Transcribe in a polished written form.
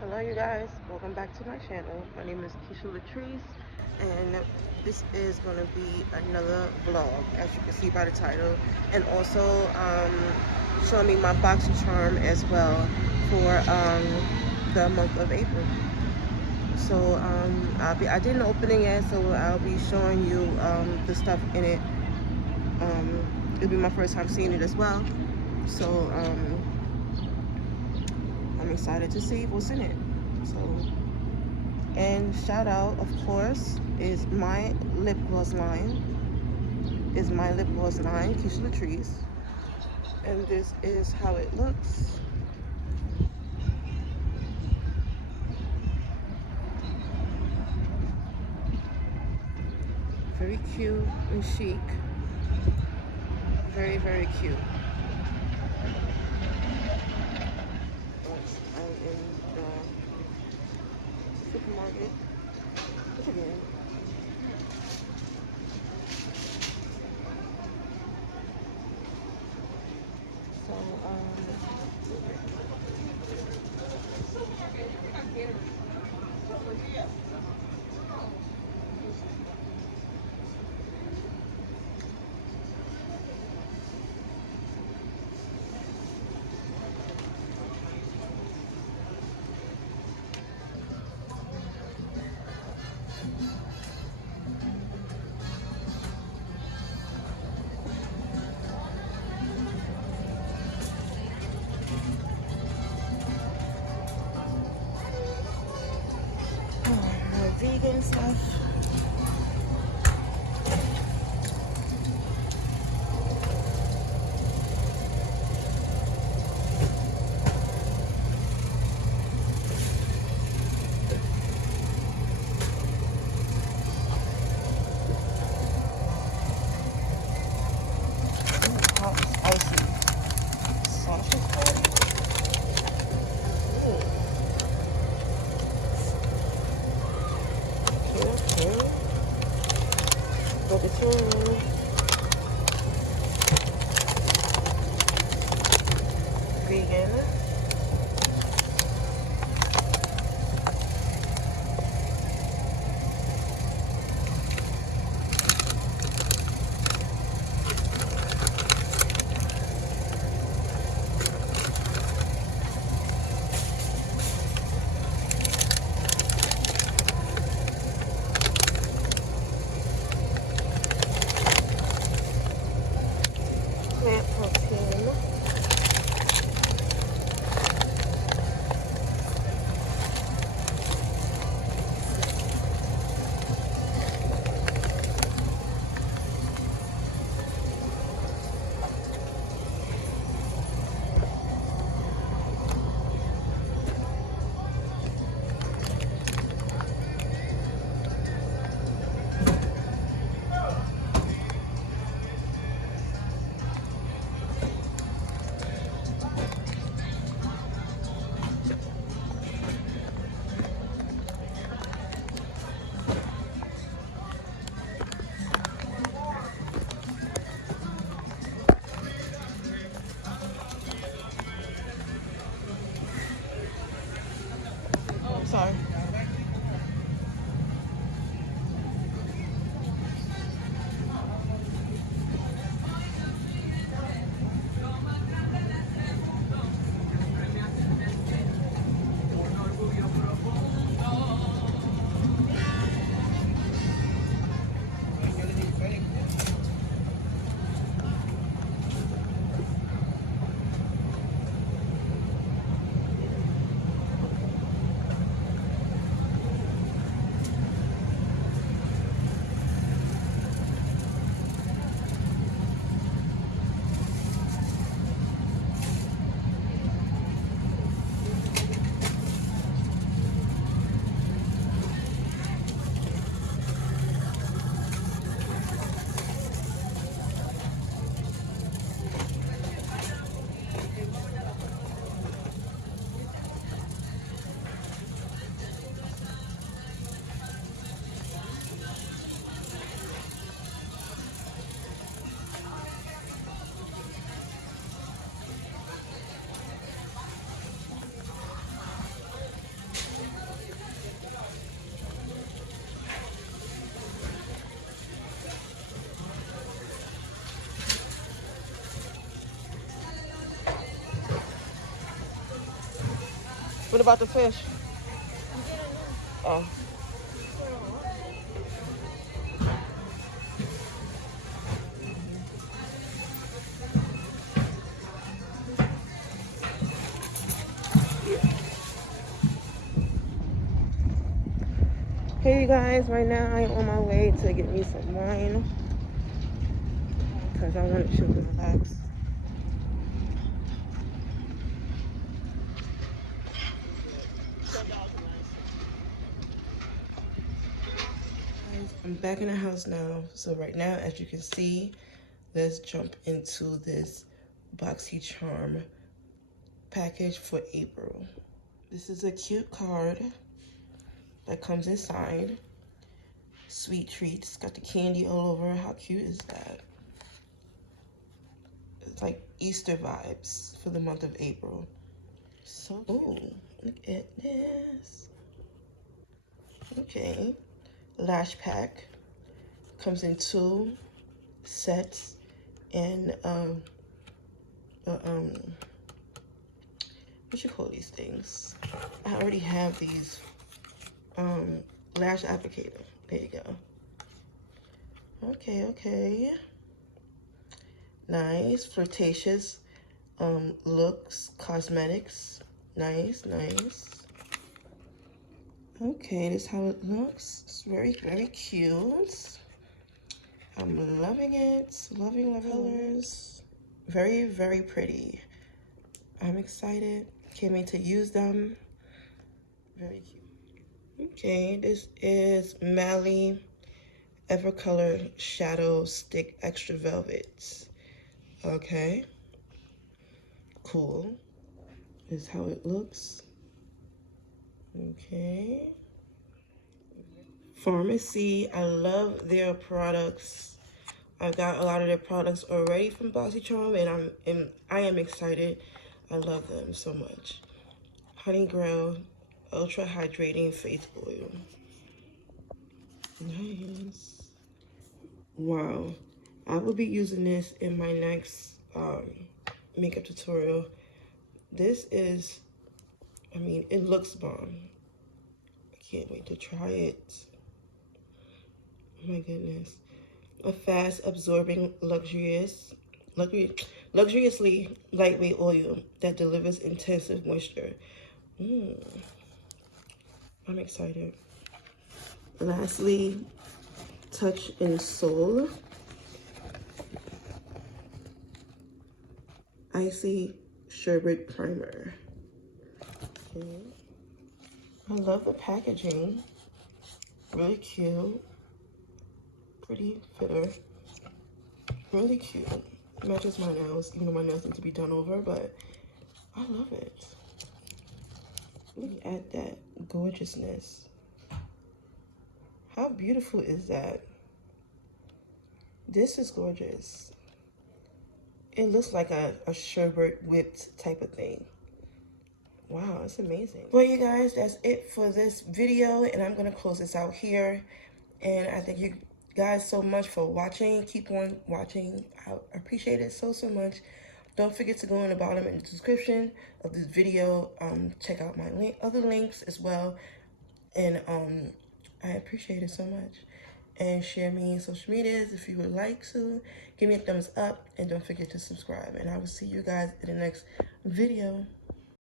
Hello you guys, welcome back to my channel. My name is Keisha Latrice and this is going to be another vlog, as you can see by the title, and also showing me my Boxycharm as well for the month of April. So I didn't open it yet, so I'll be showing you the stuff in it. It'll be my first time seeing it as well, so I'm excited to see what's in it. So, and shout out, of course, is my lip gloss line. Keisha Latrice, and this is how it looks. Very cute and chic. Very, very cute. I'm in the supermarket. Look again. So, more vegan stuff. Hot and spicy sausage patty. Ooh. Cute. Bugatoon. Vegan. Plant protein. What about the fish? Oh. Hey you guys, right now I am on my way to get me some wine because I want to chill and relax. I'm back in the house now. So right now, as you can see, let's jump into this Boxycharm package for April. This is a cute card that comes inside. Sweet treats, got the candy all over. How cute is that? It's like Easter vibes for the month of April. So cute. Ooh, look at this. Okay, lash pack comes in 2 sets and what you call these things? I already have these lash applicator. There you go. Okay. Nice, flirtatious looks, cosmetics. Nice. Okay, this is how it looks. It's very cute. I'm loving it. Loving the colors. Very pretty. I'm excited. Can't wait to use them. Very cute. Okay, this is Mally Evercolor Shadow Stick Extra Velvet. Okay. Cool. This is how it looks. Okay. Pharmacy. I love their products. I got a lot of their products already from Boxycharm, and I am excited. I love them so much. Honey Grail Ultra Hydrating Face Oil. Nice. Wow. I will be using this in my next makeup tutorial. This is, I mean, it looks bomb. I can't wait to try it. Oh my goodness. A fast absorbing luxuriously lightweight oil that delivers intensive moisture. I'm excited. Lastly, Touch and Soul Icy Sherbet Primer. Okay. I love the packaging. Really cute. Pretty fitter. Really cute. Matches my nails, even though my nails need to be done over, but I love it. Look at that gorgeousness. How beautiful is that? This is gorgeous. It looks like a sherbet whipped type of thing. Wow, it's amazing. Well, you guys, that's it for this video, and I'm gonna close this out here. And I thank you guys so much for watching. Keep on watching. I appreciate it so much. Don't forget to go in the bottom in the description of this video. Check out my other links as well. And I appreciate it so much. And share me in social medias if you would like to. Give me a thumbs up and don't forget to subscribe. And I will see you guys in the next video.